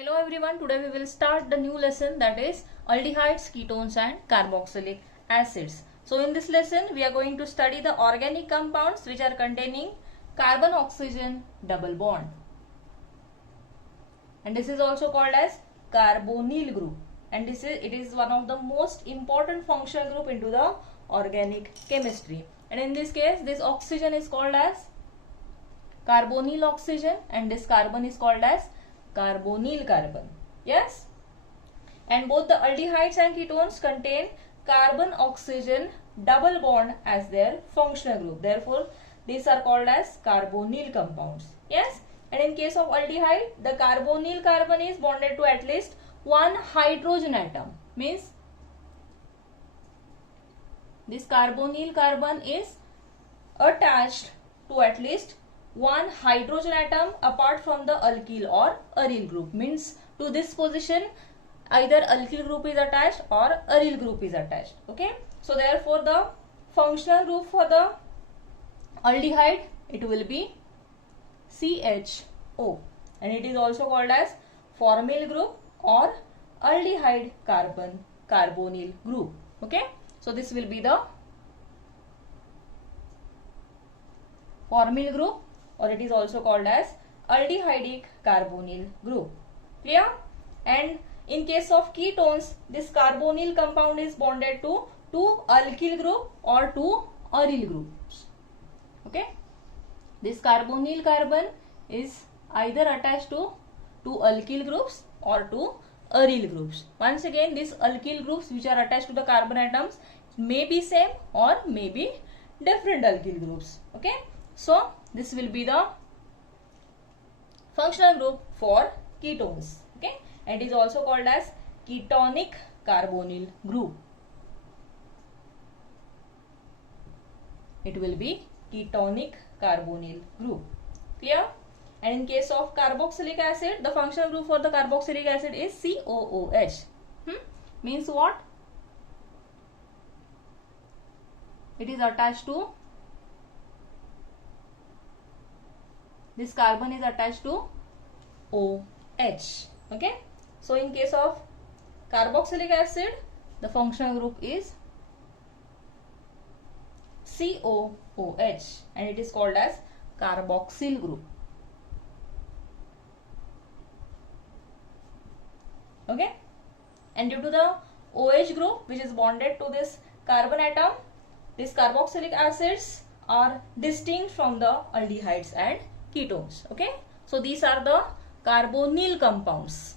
Hello everyone, today we will start the new lesson, that is aldehydes, ketones and carboxylic acids. So in this lesson we are going to study the organic compounds which are containing carbon oxygen double bond, and this is also called as carbonyl group, and it is one of the most important functional group into the organic chemistry. And in this case this oxygen is called as carbonyl oxygen and this carbon is called as carbonyl carbon. Yes, and both the aldehydes and ketones contain carbon oxygen double bond as their functional group, therefore these are called as carbonyl compounds. Yes, and in case of aldehyde, the carbonyl carbon is bonded to at least one hydrogen atom, means this carbonyl carbon is attached to at least one hydrogen atom apart from the alkyl or aryl group, means to this position either alkyl group is attached or aryl group is attached. Okay, so therefore the functional group for the aldehyde, it will be CHO, and it is also called as formyl group or aldehyde carbon carbonyl group. Okay, so this will be the formyl group, or it is also called as aldehydic carbonyl group. Clear? And in case of ketones, this carbonyl compound is bonded to two alkyl group or two aryl groups. Okay, this carbonyl carbon is either attached to two alkyl groups or two aryl groups. Once again, these alkyl groups which are attached to the carbon atoms may be same or may be different alkyl groups. Okay, so this will be the functional group for ketones. Okay, and it is also called as ketonic carbonyl group. It will be ketonic carbonyl group. Clear? And in case of carboxylic acid, the functional group for the carboxylic acid is COOH. Means what? It is attached to, this carbon is attached to OH. Okay, so in case of carboxylic acid, the functional group is COOH and it is called as carboxyl group. Okay, and due to the OH group which is bonded to this carbon atom, these carboxylic acids are distinct from the aldehydes and ketones. Okay, so these are the carbonyl compounds.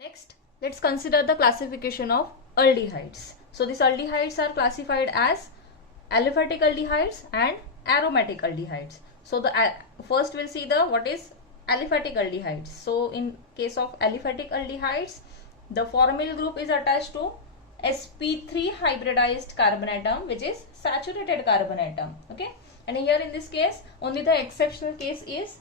Next, let's consider the classification of aldehydes. So these aldehydes are classified as aliphatic aldehydes and aromatic aldehydes. So the first we'll see the what is aliphatic aldehydes. So in case of aliphatic aldehydes, the formyl group is attached to sp3 hybridized carbon atom, which is saturated carbon atom. Okay, and here in this case only the exceptional case is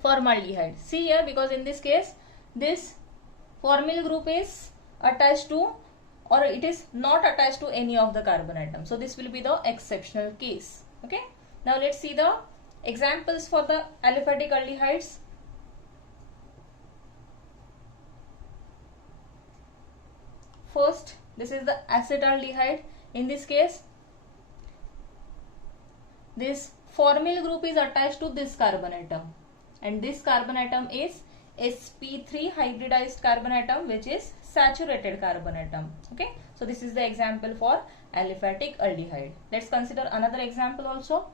formaldehyde. See here, because in this case this formyl group is attached to, or it is not attached to any of the carbon atoms, so this will be the exceptional case. Okay, now let's see the examples for the aliphatic aldehydes. First, this is the acetaldehyde. In this case, this formyl group is attached to this carbon atom, and this carbon atom is sp3 hybridized carbon atom, which is saturated carbon atom. Okay, so this is the example for aliphatic aldehyde. Let's consider another example also.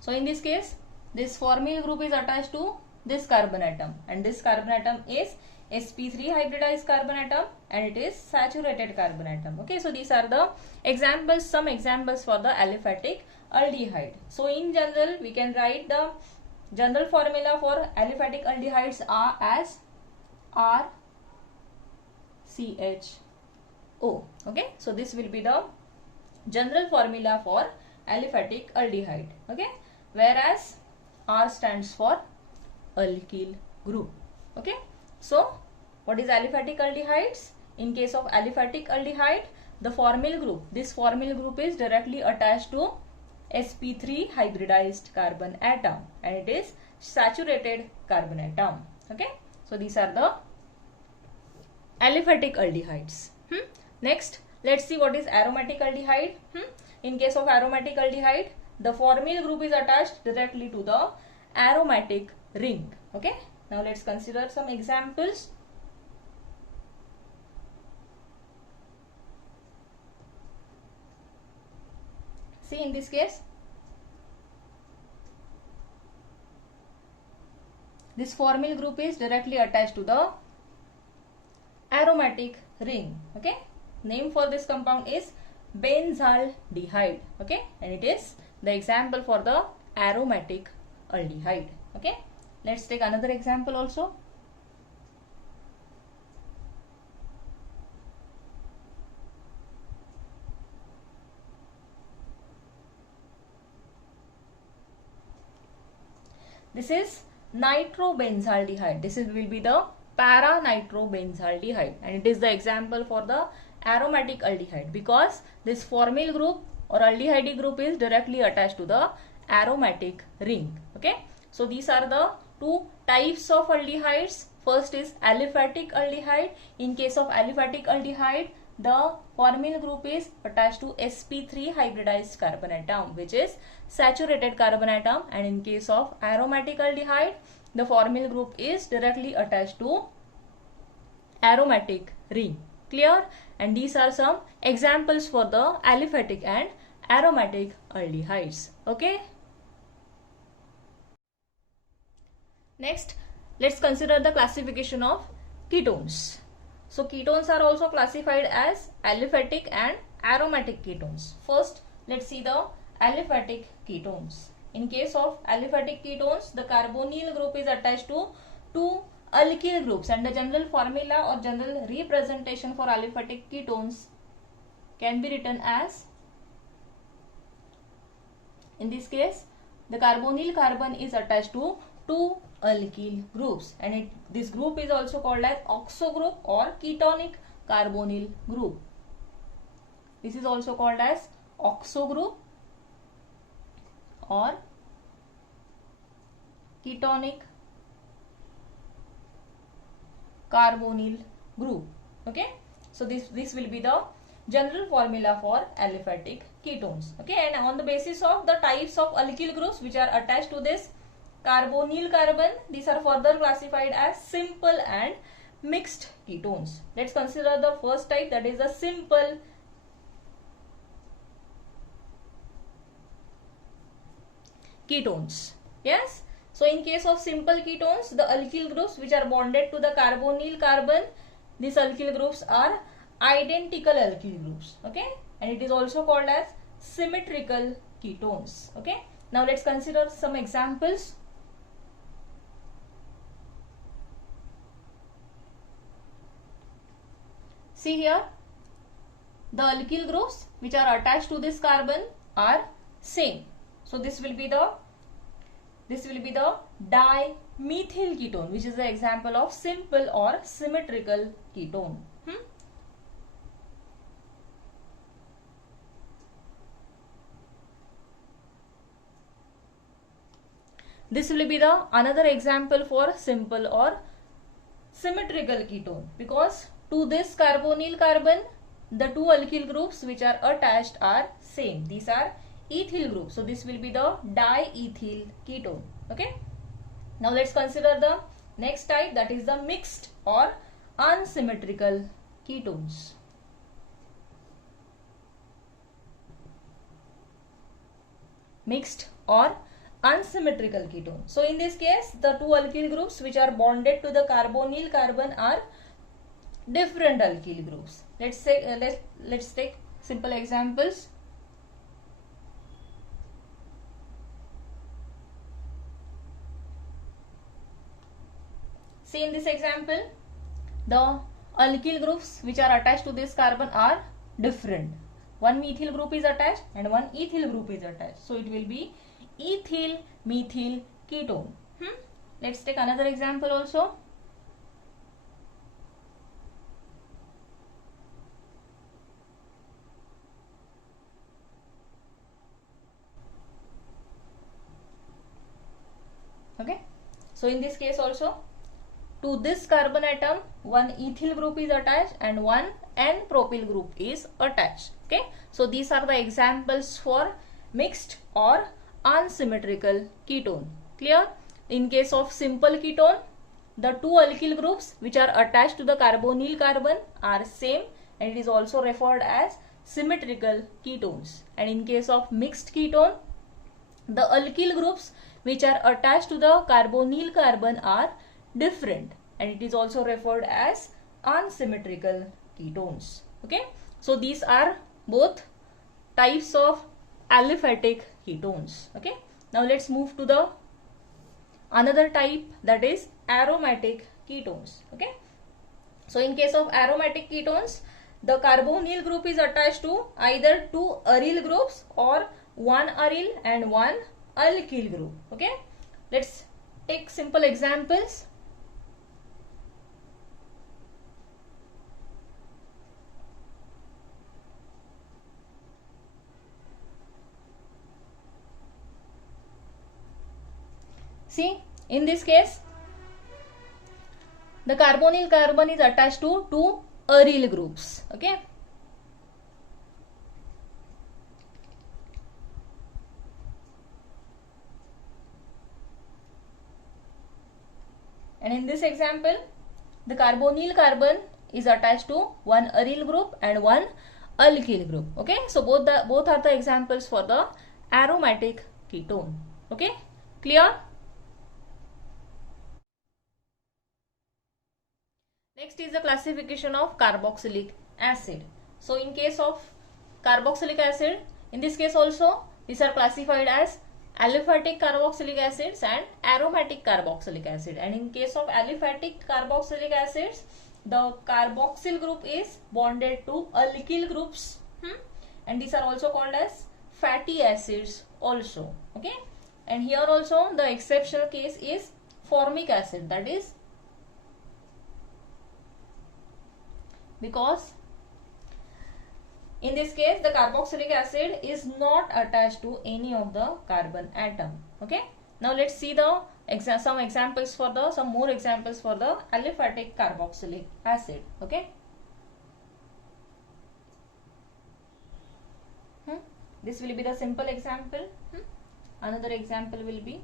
So in this case, this formyl group is attached to this carbon atom, and this carbon atom is sp3 hybridized carbon atom and it is saturated carbon atom. Okay, so these are the examples, some examples for the aliphatic aldehyde. So in general, we can write the general formula for aliphatic aldehydes are as RCHO. Okay, so this will be the general formula for aliphatic aldehyde. Okay, whereas R stands for alkyl group. Okay, so what is aliphatic aldehydes? In case of aliphatic aldehyde, the formyl group, this formyl group is directly attached to sp3 hybridized carbon atom and it is saturated carbon atom. Okay, so these are the aliphatic aldehydes. Next, let's see what is aromatic aldehyde. In case of aromatic aldehyde, the formyl group is attached directly to the aromatic ring. Okay, now let's consider some examples. See, in this case, this formyl group is directly attached to the aromatic ring. Okay, name for this compound is benzaldehyde. Okay, and it is the example for the aromatic aldehyde. Okay, let's take another example also. This is nitrobenzaldehyde. This will be the para-nitrobenzaldehyde and it is the example for the aromatic aldehyde because this formyl group or aldehyde group is directly attached to the aromatic ring. Okay, so these are the two types of aldehydes. First is aliphatic aldehyde. In case of aliphatic aldehyde, the formyl group is attached to sp3 hybridized carbon atom which is saturated carbon atom, and in case of aromatic aldehyde, the formyl group is directly attached to aromatic ring. Clear? And these are some examples for the aliphatic and aromatic aldehydes. Okay. Next, let's consider the classification of ketones. So ketones are also classified as aliphatic and aromatic ketones. First, let's see the aliphatic ketones. In case of aliphatic ketones, the carbonyl group is attached to two alkyl groups and the general formula or general representation for aliphatic ketones can be written as, in this case, the carbonyl carbon is attached to two alkyl groups and this group is also called as oxo group or ketonic carbonyl group. This is also called as oxo group or ketonic carbonyl group. Okay, so this will be the general formula for aliphatic ketones. Okay, and on the basis of the types of alkyl groups which are attached to this carbonyl carbon, these are further classified as simple and mixed ketones. Let's consider the first type, that is the simple ketones. Yes, so in case of simple ketones, the alkyl groups which are bonded to the carbonyl carbon, these alkyl groups are identical alkyl groups. Okay, and it is also called as symmetrical ketones. Okay, now let's consider some examples. See here, the alkyl groups which are attached to this carbon are same. So this will be the dimethyl ketone, which is the example of simple or symmetrical ketone. This will be the another example for simple or symmetrical ketone, because to this carbonyl carbon, the two alkyl groups which are attached are same. These are ethyl groups. So this will be the diethyl ketone. Okay. Now let's consider the next type, that is the mixed or unsymmetrical ketones. Mixed or unsymmetrical ketone. So in this case, the two alkyl groups which are bonded to the carbonyl carbon are different alkyl groups. Let's say let's take simple examples. See, in this example, the alkyl groups which are attached to this carbon are different. One methyl group is attached and one ethyl group is attached. So it will be ethyl methyl ketone. Let's take another example also. So in this case also, to this carbon atom, one ethyl group is attached and one N-propyl group is attached. Okay, so these are the examples for mixed or unsymmetrical ketone. Clear? In case of simple ketone, the two alkyl groups which are attached to the carbonyl carbon are same, and it is also referred as symmetrical ketones. And in case of mixed ketone, the alkyl groups which are attached to the carbonyl carbon are different, and it is also referred as unsymmetrical ketones. Okay, so these are both types of aliphatic ketones. Okay, now let's move to the another type, that is aromatic ketones. Okay, so in case of aromatic ketones, the carbonyl group is attached to either two aryl groups or one aryl and one alkyl group. Okay, let's take simple examples. See, in this case, the carbonyl carbon is attached to two aryl groups. Okay, and in this example, the carbonyl carbon is attached to one aryl group and one alkyl group. Okay, so both are the examples for the aromatic ketone. Okay, clear? Next is the classification of carboxylic acid. So in case of carboxylic acid, in this case also, these are classified as aliphatic carboxylic acids and aromatic carboxylic acid. And in case of aliphatic carboxylic acids, the carboxyl group is bonded to alkyl groups, and these are also called as fatty acids also. Okay, and here also the exceptional case is formic acid, that is because in this case the carboxylic acid is not attached to any of the carbon atom. Okay, now let's see the some more examples for the aliphatic carboxylic acid. Okay, this will be the simple example. Another example will be,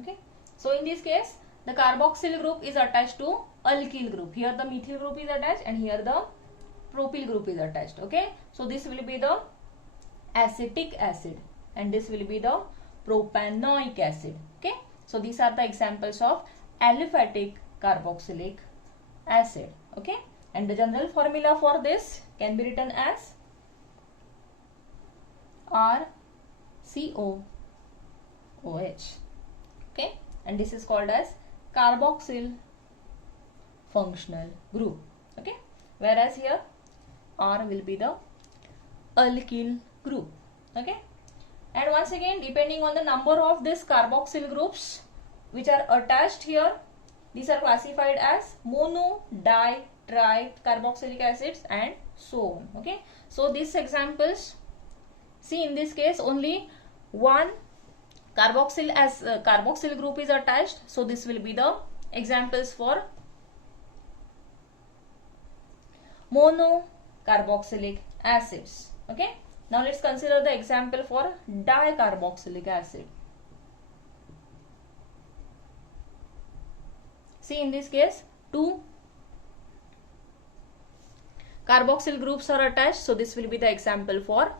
okay, so in this case the carboxyl group is attached to alkyl group. Here the methyl group is attached and here the propyl group is attached. Okay, so this will be the acetic acid and this will be the propanoic acid. Okay, so these are the examples of aliphatic carboxylic acid. Okay, and the general formula for this can be written as RCOOH. Okay, and this is called as carboxyl functional group. Okay, whereas here R will be the alkyl group. Okay, and once again, depending on the number of these carboxyl groups which are attached here, these are classified as mono, di, tri carboxylic acids and so on. Okay, so these examples, see in this case only one carboxyl group is attached, so this will be the examples for mono carboxylic acids. Okay, now let's consider the example for dicarboxylic acid. See in this case two carboxyl groups are attached, so this will be the example for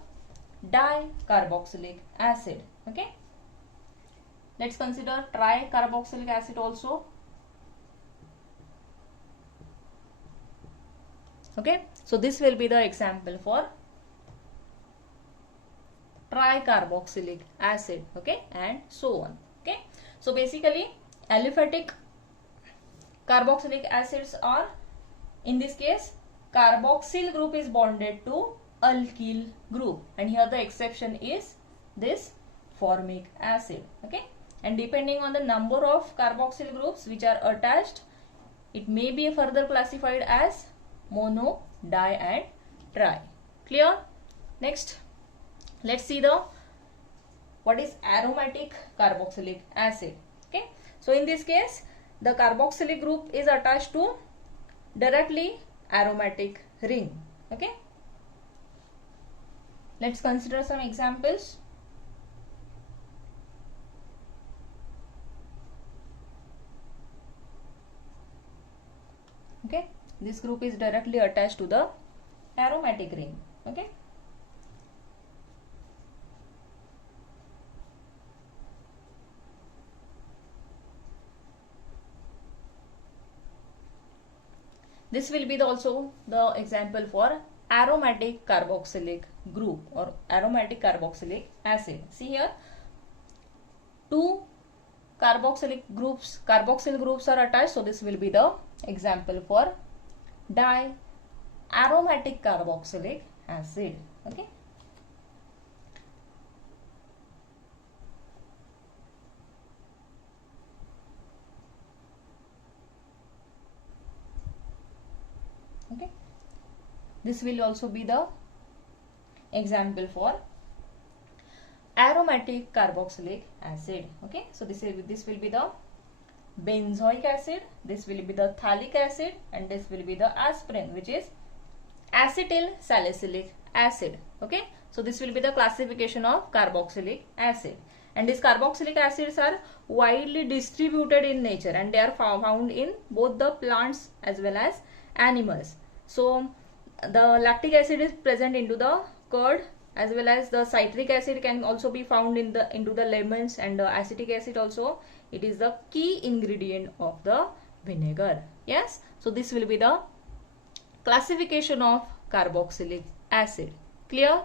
dicarboxylic acid. Okay, let's consider tricarboxylic acid also. Okay, so this will be the example for tricarboxylic acid. Okay, and so on. Okay, so basically aliphatic carboxylic acids are, in this case, carboxyl group is bonded to alkyl group, and here the exception is this formic acid. Okay, and depending on the number of carboxyl groups which are attached, it may be further classified as mono, di and tri. Clear? Next, let's see the what is aromatic carboxylic acid. Okay, so in this case the carboxylic group is attached to directly aromatic ring. Okay, let's consider some examples. Okay, this group is directly attached to the aromatic ring. Okay, this will be also the example for aromatic carboxylic group or aromatic carboxylic acid. See here, two carboxyl groups are attached, so this will be the example for diaromatic carboxylic acid. Okay, okay, this will also be the example for aromatic carboxylic acid. Okay, so this will be the benzoic acid, this will be the phthalic acid, and this will be the aspirin, which is acetyl salicylic acid. Okay, so this will be the classification of carboxylic acid, and these carboxylic acids are widely distributed in nature and they are found in both the plants as well as animals. So the lactic acid is present into the curd, as well as the citric acid can also be found into the lemons, and the acetic acid also, it is the key ingredient of the vinegar. Yes, so this will be the classification of carboxylic acid. Clear?